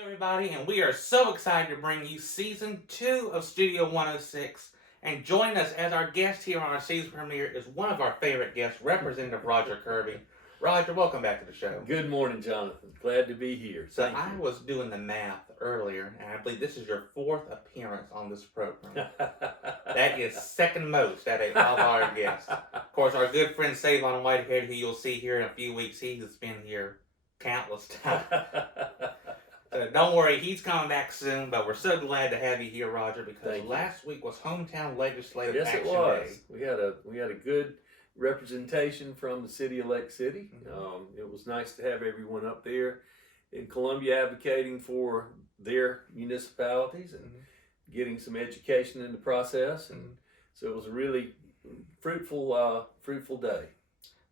everybody, and we are so excited to bring you season 2 of Studio 106. And join us as our guest here on our season premiere is one of our favorite guests, Representative Roger Kirby. Roger, welcome back to the show. Good morning, Jonathan. Glad to be here. So I was doing the math earlier, and I believe this is your 4th appearance on this program. That is second most out of our guests. Of course, our good friend Savon Whitehead, who you'll see here in a few weeks, he's been here countless times. So don't worry, he's coming back soon, but we're so glad to have you here, Roger, because last week was Hometown Legislative Action Day. Yes, it was. We had a good representation from the city of Lake City. Mm-hmm. It was nice to have everyone up there in Columbia advocating for their municipalities and getting some education in the process. And so it was a really fruitful day.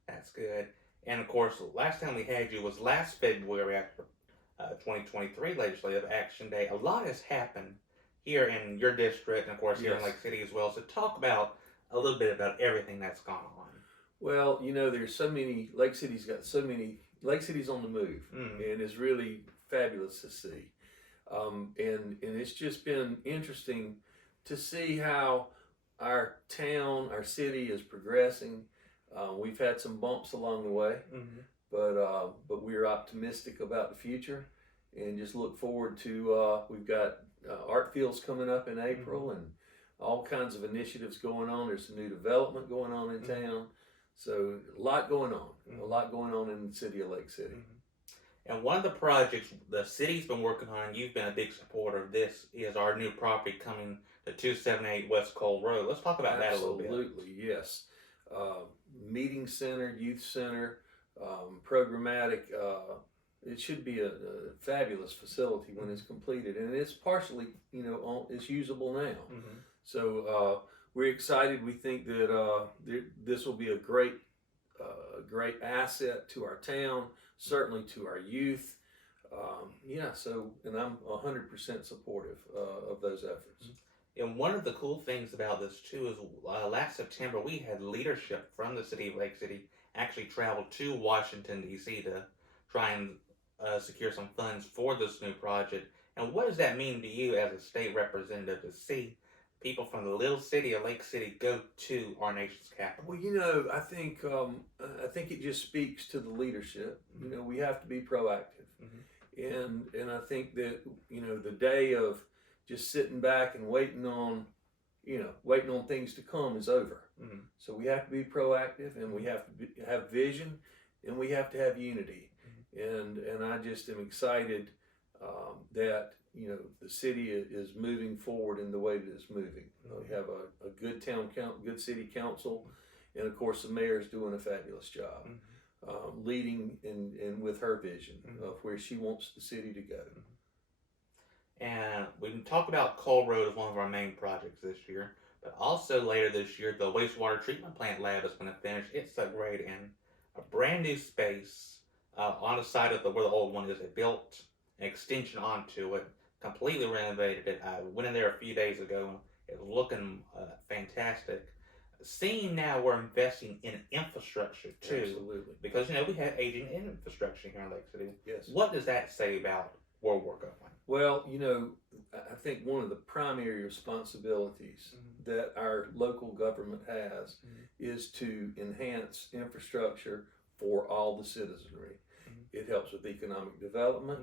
That's good. And of course, last time we had you was last February after 2023 Legislative Action Day. A lot has happened here in your district, and of course here in Lake City as well. So talk about a little bit about everything that's gone on. Well, there's so many, Lake City's on the move, and it's really fabulous to see. And it's just been interesting to see how our town, our city is progressing. We've had some bumps along the way, but we're optimistic about the future and just look forward to, we've got art fields coming up in April and all kinds of initiatives going on. There's some new development going on in town. So a lot going on in the city of Lake City. And one of the projects the city's been working on, and you've been a big supporter of this, is our new property coming to 278 West Cole Road. Let's talk about that a little bit. Absolutely, yes. Meeting center, youth center, programmatic. It should be a fabulous facility when it's completed, and it's partially, it's usable now. So we're excited. We think that this will be a great asset to our town, certainly to our youth. And I'm 100% supportive of those efforts. And one of the cool things about this too is last September we had leadership from the city of Lake City actually travel to Washington, D.C. to try and secure some funds for this new project. And what does that mean to you as a state representative to see people from the little city of Lake City go to our nation's capital? Well, I think it just speaks to the leadership. We have to be proactive, and I think that the day of just sitting back and waiting on things to come is over. So we have to be proactive, and we have to have vision, and we have to have unity. And I just am excited that the city is moving forward in the way that it's moving. We have a good good city council, and of course the mayor's doing a fabulous job, leading in with her vision of where she wants the city to go. And we can talk about Cole Road as one of our main projects this year, but also later this year, the wastewater treatment plant lab is going to finish its upgrade in a brand new space on the side of where the old one is. They built an extension onto it, completely renovated it. I went in there a few days ago, and it's looking fantastic. Seeing now we're investing in infrastructure too. Absolutely. Because, we have aging infrastructure here in Lake City. Yes. What does that say about where we're going? Well, I think one of the primary responsibilities that our local government has is to enhance infrastructure for all the citizenry. It helps with economic development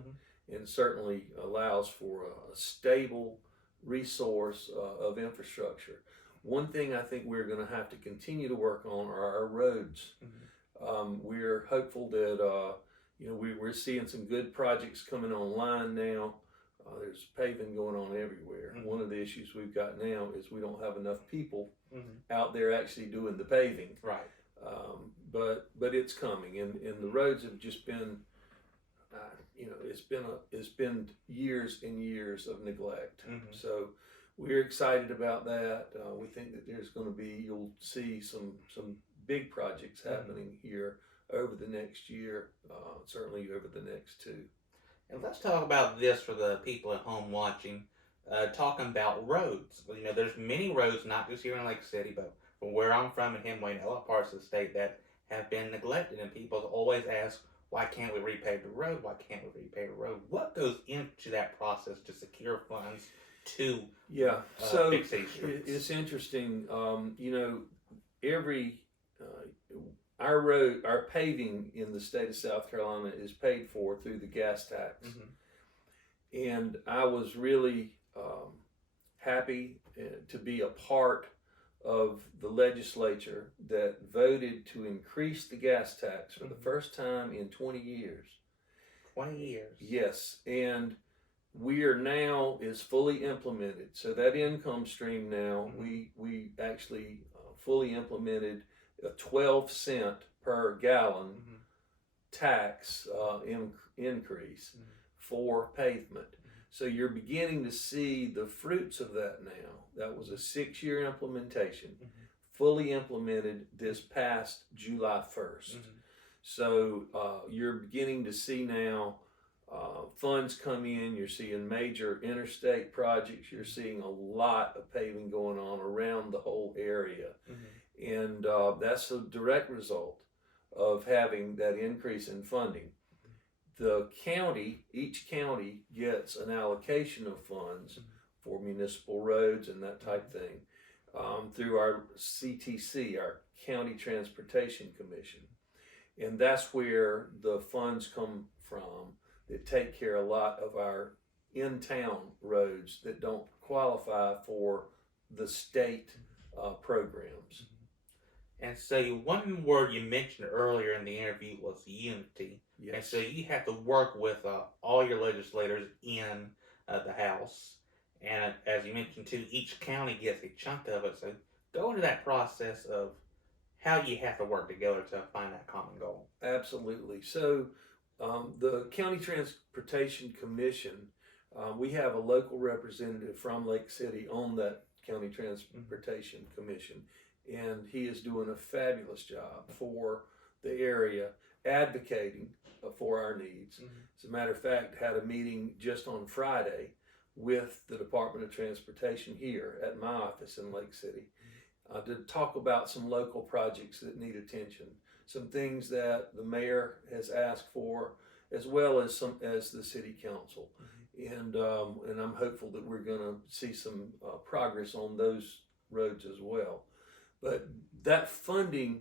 and certainly allows for a stable resource of infrastructure. One thing I think we're going to have to continue to work on are our roads. We're hopeful that we're seeing some good projects coming online now. There's paving going on everywhere. One of the issues we've got now is we don't have enough people out there actually doing the paving. Right. But it's coming, and the roads have just been, it's been years and years of neglect. So we're excited about that. We think that you'll see some big projects happening here over the next year, certainly over the next 2. And let's talk about this for the people at home watching, talking about roads. There's many roads, not just here in Lake City, but from where I'm from in Hemway and other parts of the state that have been neglected. And people always ask, why can't we repave the road? Why can't we repave the road? What goes into that process to secure funds to So big city streets? it's interesting. Every our paving in the state of South Carolina is paid for through the gas tax, and I was really happy to be a part of the legislature that voted to increase the gas tax for the first time in 20 years. 20 years. Yes, and we are now is fully implemented. So that income stream now, we actually fully implemented a 12-cent per gallon tax increase for pavement. So you're beginning to see the fruits of that now. That was a 6-year implementation, fully implemented this past July 1st. So you're beginning to see now funds come in. You're seeing major interstate projects. You're seeing a lot of paving going on around the whole area. And that's a direct result of having that increase in funding. The county, each county gets an allocation of funds for municipal roads and that type thing through our CTC, our County Transportation Commission. And that's where the funds come from that take care of a lot of our in-town roads that don't qualify for the state programs. And so one word you mentioned earlier in the interview was unity. Yes. And so you have to work with all your legislators in the House. And as you mentioned too, each county gets a chunk of it. So go into that process of how you have to work together to find that common goal. Absolutely. So the County Transportation Commission, we have a local representative from Lake City on that County Transportation Commission. And he is doing a fabulous job for the area, advocating for our needs. As a matter of fact, had a meeting just on Friday with the Department of Transportation here at my office in Lake City to talk about some local projects that need attention, some things that the mayor has asked for, as well as the city council. And I'm hopeful that we're going to see some progress on those roads as well. But that funding,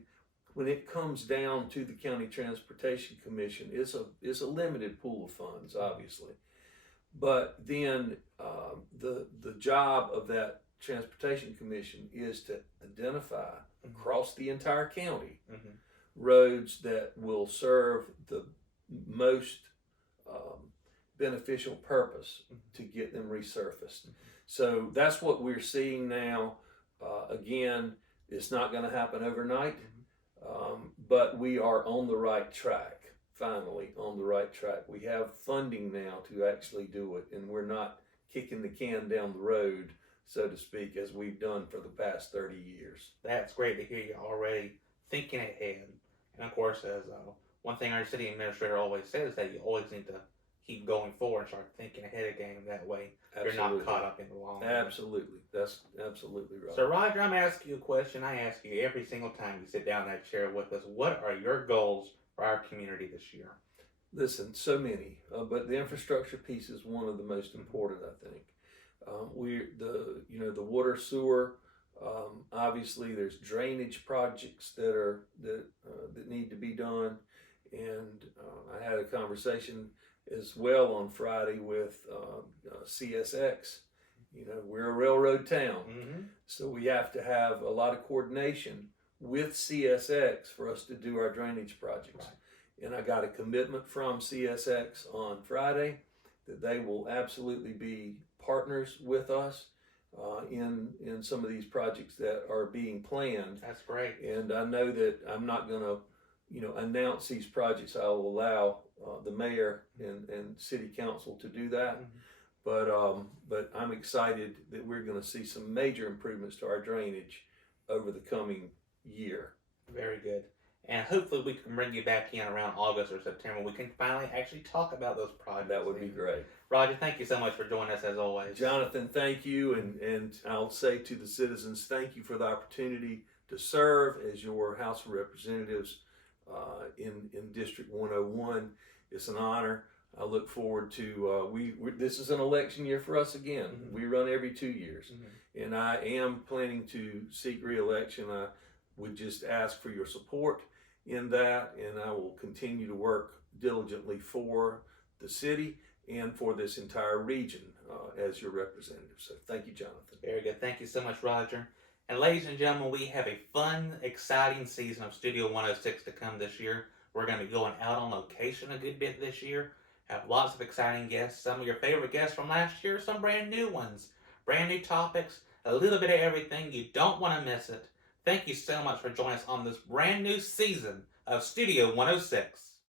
when it comes down to the County Transportation Commission, is a limited pool of funds, obviously. But then the job of that Transportation Commission is to identify across the entire county roads that will serve the most beneficial purpose to get them resurfaced. So that's what we're seeing now. Again, it's not going to happen overnight, but we are on the right track, finally on the right track. We have funding now to actually do it, and we're not kicking the can down the road, so to speak, as we've done for the past 30 years. That's great to hear you already thinking ahead. And of course, as one thing our city administrator always says, that you always need to keep going forward and start thinking ahead of game. That way you're not caught up in the long run. Absolutely. That's absolutely right. So Roger, I'm asking you a question I ask you every single time you sit down in that chair with us. What are your goals for our community this year? Listen, so many, but the infrastructure piece is one of the most important, I think. The water, sewer, obviously there's drainage projects that need to be done, and I had a conversation as well on Friday with CSX. We're a railroad town, so we have to have a lot of coordination with CSX for us to do our drainage projects. Right. And I got a commitment from CSX on Friday that they will absolutely be partners with us in some of these projects that are being planned. That's great. And I know that I'm not going to, announce these projects. I'll allow the mayor and city council to do that. But I'm excited that we're going to see some major improvements to our drainage over the coming year. Very good. And hopefully we can bring you back in around August or September. We can finally actually talk about those projects. That would be great. Roger, thank you so much for joining us as always. Jonathan, thank you. And I'll say to the citizens, thank you for the opportunity to serve as your House of Representatives. in District 101. It's an honor. I look forward to this is an election year for us again. Mm-hmm. We run every 2 years, Mm-hmm. and I am planning to seek re-election. I would just ask for your support in that, and I will continue to work diligently for the city and for this entire region as your representative. So thank you, Jonathan. Very good. Thank you so much, Roger. And ladies and gentlemen, we have a fun, exciting season of Studio 106 to come this year. We're going to be going out on location a good bit this year. Have lots of exciting guests. Some of your favorite guests from last year, some brand new ones. Brand new topics, a little bit of everything. You don't want to miss it. Thank you so much for joining us on this brand new season of Studio 106.